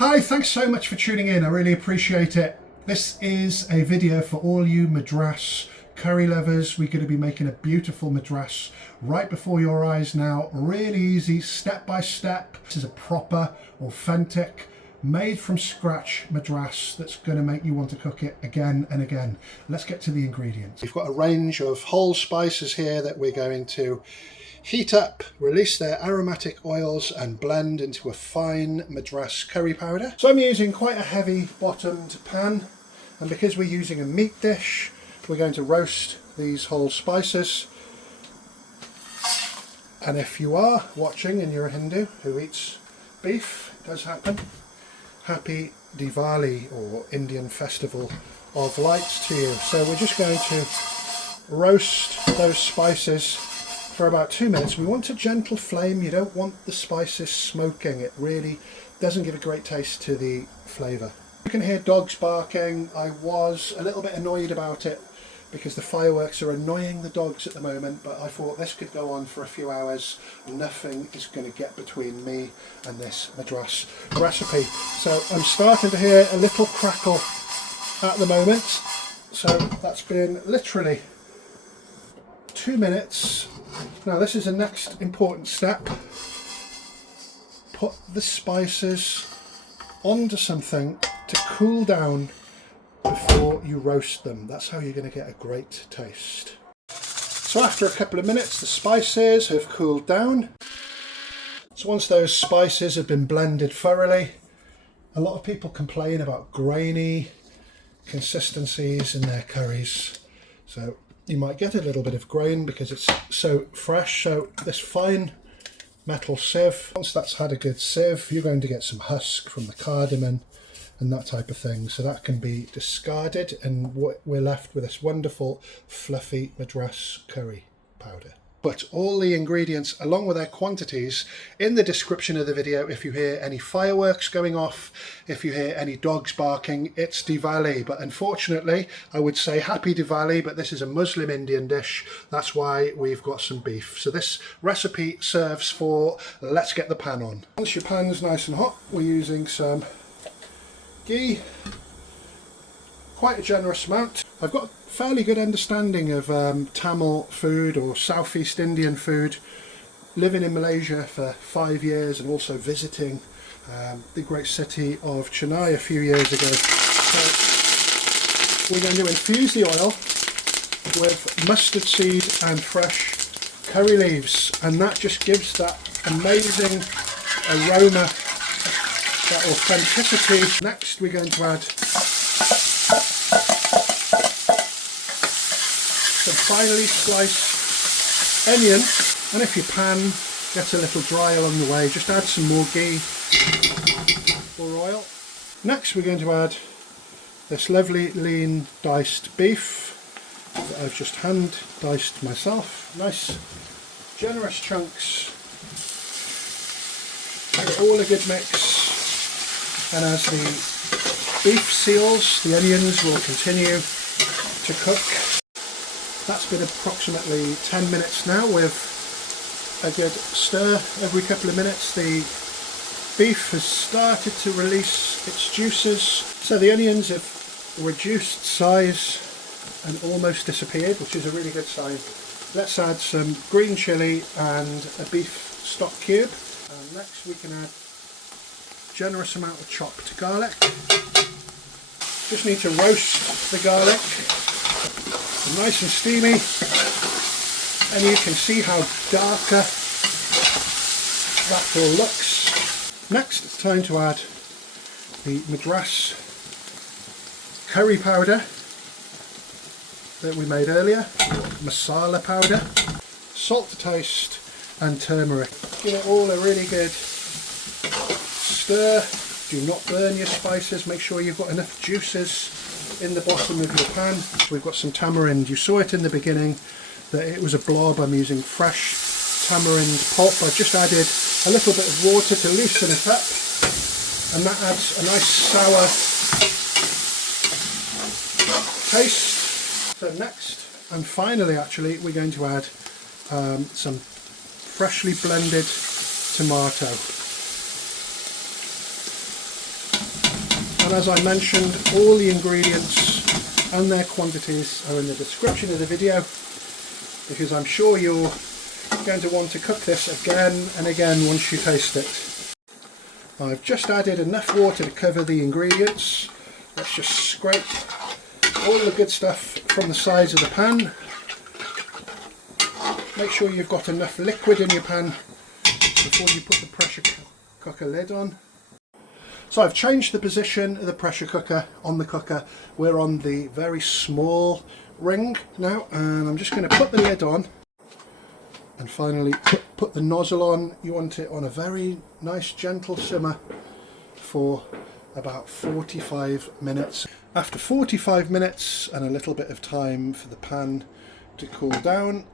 Hi, thanks so much for tuning in. I really appreciate it. This is a video for all you Madras curry lovers. We're going to be making a beautiful Madras right before your eyes now. Really easy, step by step. This is a proper, authentic, made from scratch Madras that's going to make you want to cook it again and again. Let's get to the ingredients. We've got a range of whole spices here that we're going to heat up, release their aromatic oils and blend into a fine Madras curry powder. So I'm using quite a heavy bottomed pan, and because we're using a meat dish, we're going to roast these whole spices. And if you are watching and you're a Hindu who eats beef, it does happen, happy Diwali or Indian festival of lights to you. So we're just going to roast those spices for about 2 minutes. We want a gentle flame. You don't want the spices smoking. It really doesn't give a great taste to the flavour. You can hear dogs barking. I was a little bit annoyed about it because the fireworks are annoying the dogs at the moment, but I thought this could go on for a few hours. Nothing is going to get between me and this Madras recipe. So I'm starting to hear a little crackle at the moment. So that's been literally 2 minutes. Now this is the next important step. Put the spices onto something to cool down before you roast them. That's how you're going to get a great taste. So after a couple of minutes, the spices have cooled down. So once those spices have been blended thoroughly, a lot of people complain about grainy consistencies in their curries. So you might get a little bit of grain because it's so fresh. So this fine metal sieve, once that's had a good sieve, you're going to get some husk from the cardamom and that type of thing. So that can be discarded and we're left with this wonderful fluffy Madras curry powder. Put all the ingredients along with their quantities in the description of the video. If you hear any fireworks going off, if you hear any dogs barking, it's Diwali. But unfortunately, I would say happy Diwali, but this is a Muslim Indian dish. That's why we've got some beef. So this recipe serves for let's get the pan on. Once your pan's nice and hot, we're using some ghee, quite a generous amount. I've got a fairly good understanding of Tamil food or Southeast Indian food, living in Malaysia for 5 years and also visiting the great city of Chennai a few years ago. So we're going to infuse the oil with mustard seed and fresh curry leaves, and that just gives that amazing aroma, that authenticity. Next we're going to add some finely sliced onion, and if your pan gets a little dry along the way, just add some more ghee or oil. Next we're going to add this lovely lean diced beef that I've just hand diced myself. Nice generous chunks. Give it all a good mix, and as the beef seals, the onions will continue to cook. That's been approximately 10 minutes now with a good stir every couple of minutes. The beef has started to release its juices. So the onions have reduced size and almost disappeared, which is a really good sign. Let's add some green chilli and a beef stock cube. And next we can add a generous amount of chopped garlic. Just need to roast the garlic nice and steamy, and you can see how darker that all looks. Next it's time to add the Madras curry powder that we made earlier, masala powder, salt to taste and turmeric. Give it all a really good stir. Do not burn your spices, make sure you've got enough juices in the bottom of your pan. We've got some tamarind. You saw it in the beginning that it was a blob. I'm using fresh tamarind pulp. I've just added a little bit of water to loosen it up, and that adds a nice sour taste. So next and finally actually we're going to add some freshly blended tomato. And as I mentioned, all the ingredients and their quantities are in the description of the video, because I'm sure you're going to want to cook this again and again once you taste it. I've just added enough water to cover the ingredients. Let's just scrape all the good stuff from the sides of the pan. Make sure you've got enough liquid in your pan before you put the pressure cooker lid on. So I've changed the position of the pressure cooker on the cooker. We're on the very small ring now, and I'm just going to put the lid on and finally put the nozzle on. You want it on a very nice gentle simmer for about 45 minutes. After 45 minutes and a little bit of time for the pan to cool down,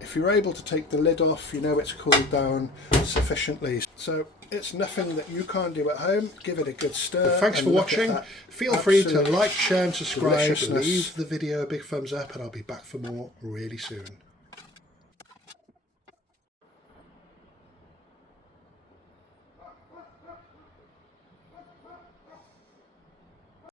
if you're able to take the lid off, you know it's cooled down sufficiently. So it's nothing that you can't do at home. Give it a good stir. Thanks for watching. Feel free to like, share and subscribe. Leave the video a big thumbs up, and I'll be back for more really soon.